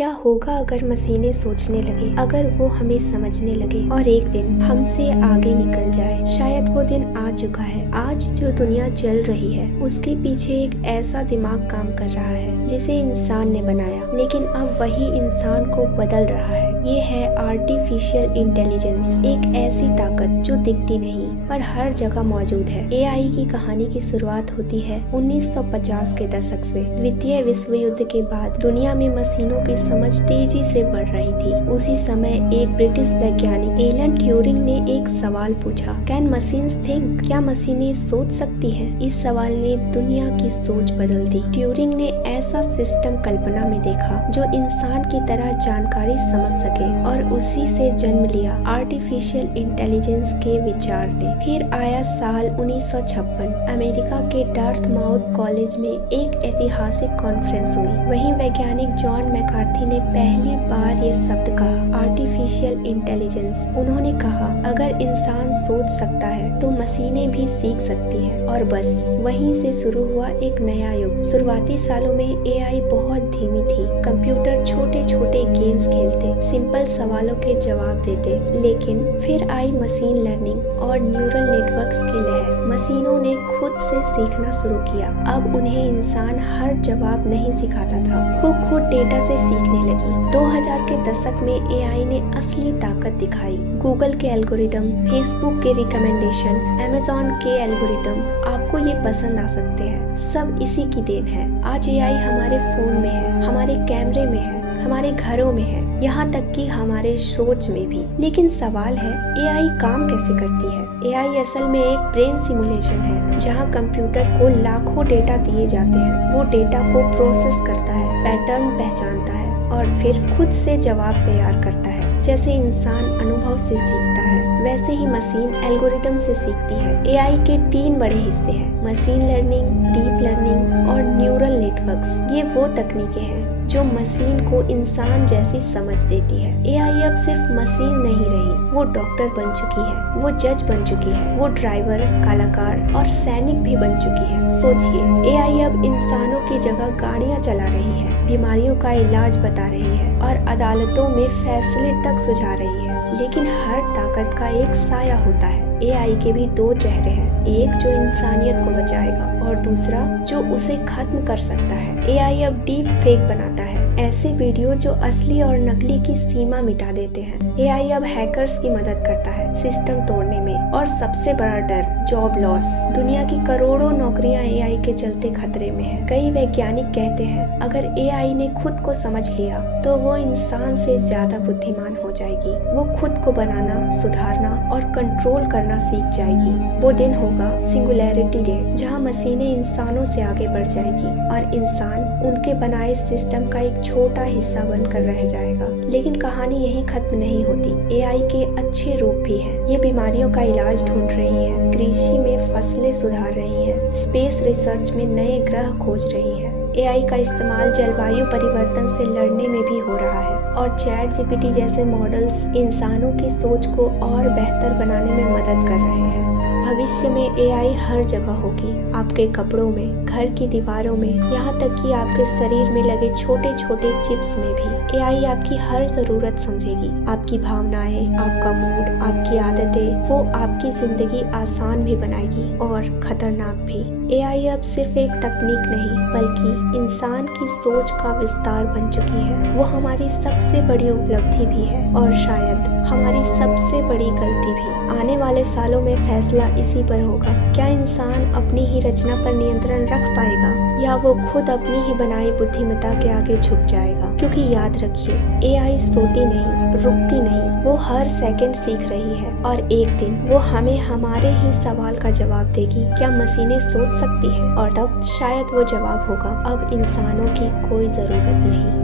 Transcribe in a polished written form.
क्या होगा अगर मशीनें सोचने लगे, अगर वो हमें समझने लगे और एक दिन हमसे आगे निकल जाए। शायद वो दिन आ चुका है। आज जो दुनिया चल रही है उसके पीछे एक ऐसा दिमाग काम कर रहा है जिसे इंसान ने बनाया, लेकिन अब वही इंसान को बदल रहा है। ये है आर्टिफिशियल इंटेलिजेंस, एक ऐसी ताकत जो दिखती नहीं पर हर जगह मौजूद है। एआई की कहानी की शुरुआत होती है 1950 के दशक से। द्वितीय विश्व युद्ध के बाद दुनिया में मशीनों की समझ तेजी से बढ़ रही थी। उसी समय एक ब्रिटिश वैज्ञानिक एलन ट्यूरिंग ने एक सवाल पूछा, कैन मशीन्स थिंक? क्या मशीनें सोच सकती हैं? इस सवाल ने दुनिया की सोच बदल दी। ट्यूरिंग ने ऐसा सिस्टम कल्पना में देखा जो इंसान की तरह जानकारी समझ सके और उसी से जन्म लिया आर्टिफिशियल इंटेलिजेंस के विचार ने। फिर आया साल 1956। अमेरिका के डार्थमाउथ कॉलेज में एक ऐतिहासिक कॉन्फ्रेंस हुई। वहीं वैज्ञानिक जॉन मैकार्थी ने पहली बार ये शब्द कहा, आर्टिफिशियल इंटेलिजेंस। उन्होंने कहा, अगर इंसान सोच सकता है तो मशीनें भी सीख सकती हैं। और बस वहीं से शुरू हुआ एक नया युग। शुरुआती सालों में एआई बहुत धीमी थी। कंप्यूटर छोटे छोटे गेम्स खेलते, सिंपल सवालों के जवाब देते। लेकिन फिर आई मशीन लर्निंग और न्यूरल नेटवर्क्स की लहर। मशीनों ने खुद से सीखना शुरू किया। अब उन्हें इंसान हर जवाब नहीं सिखाता था, वो खुद डेटा से सीखने लगी। 2000 के दशक में एआई ने असली ताकत दिखाई। गूगल के एल्गोरिदम, फेसबुक के रिकमेंडेशन, अमेज़न के एल्गोरिदम आपको ये पसंद आ सकते हैं, सब इसी की देन है। आज एआई हमारे फोन में है, हमारे कैमरे में है, हमारे घरों में है, यहाँ तक कि हमारे सोच में भी। लेकिन सवाल है, एआई काम कैसे करती है? एआई असल में एक ब्रेन सिमुलेशन है जहाँ कंप्यूटर को लाखों डेटा दिए जाते हैं। वो डेटा को प्रोसेस करता है, पैटर्न पहचानता है और फिर खुद से जवाब तैयार करता है। जैसे इंसान अनुभव से सीखता है, वैसे ही मशीन एल्गोरिदम से सीखती है। एआई के 3 बड़े हिस्से हैं, मशीन लर्निंग, डीप लर्निंग और न्यूरल नेटवर्क्स। ये वो तकनीकें हैं जो मशीन को इंसान जैसी समझ देती है। एआई अब सिर्फ मशीन नहीं रही, वो डॉक्टर बन चुकी है, वो जज बन चुकी है, वो ड्राइवर, कलाकार और सैनिक भी बन चुकी है। सोचिए, एआई अब इंसानों की जगह गाड़ियां चला रही है, बीमारियों का इलाज बता रही है और अदालतों में फैसले तक सुझा रही है। लेकिन हर ताकत का एक साया होता है। एआई के भी 2 चेहरे हैं, एक जो इंसानियत को बचाएगा और दूसरा जो उसे खत्म कर सकता है। एआई अब डीप फेक बनाता है, ऐसे वीडियो जो असली और नकली की सीमा मिटा देते हैं। एआई अब हैकर्स की मदद करता है सिस्टम तोड़ने में। और सबसे बड़ा डर, जॉब लॉस। दुनिया की करोड़ों नौकरियां एआई के चलते खतरे में है। कई वैज्ञानिक कहते हैं, अगर एआई ने खुद को समझ लिया तो वो इंसान से ज्यादा बुद्धिमान हो जाएगी। वो खुद को बनाना, सुधारना और कंट्रोल करना सीख जाएगी। वो दिन होगा सिंगुलैरिटी डे, जहाँ मशीनें इंसानों से आगे बढ़ जाएगी और इंसान उनके बनाए सिस्टम का एक छोटा हिस्सा बनकर रह जाएगा। लेकिन कहानी यहीं खत्म नहीं होती। एआई के अच्छे रूप भी हैं। ये बीमारियों का इलाज ढूंढ रही है, कृषि में फसलें सुधार रही है, स्पेस रिसर्च में नए ग्रह खोज रही है। एआई का इस्तेमाल जलवायु परिवर्तन से लड़ने में भी हो रहा है और चैट जीपीटी जैसे मॉडल्स इंसानों की सोच को और बेहतर बनाने में मदद कर रहे हैं। भविष्य में एआई हर जगह होगी, आपके कपड़ों में, घर की दीवारों में, यहाँ तक कि आपके शरीर में लगे छोटे छोटे चिप्स में भी। एआई आपकी हर जरूरत समझेगी, आपकी भावनाएं, आपका मूड, आपकी आदतें। वो आपकी जिंदगी आसान भी बनाएगी और खतरनाक भी। एआई अब सिर्फ एक तकनीक नहीं बल्कि इंसान की सोच का विस्तार बन चुकी है। वो हमारी सबसे बड़ी उपलब्धि भी है और शायद हमारी सबसे बड़ी गलती भी। आने वाले सालों में फैसला इसी पर होगा, क्या इंसान अपनी ही रचना पर नियंत्रण रख पाएगा या वो खुद अपनी ही बनाई बुद्धिमत्ता के आगे झुक जाएगा। क्योंकि याद रखिए, एआई सोती नहीं, रुकती नहीं, वो हर सेकंड सीख रही है और एक दिन वो हमें हमारे ही सवाल का जवाब देगी, क्या मशीनें सोच सकती हैं? और तब शायद वो जवाब होगा, अब इंसानों की कोई जरूरत नहीं।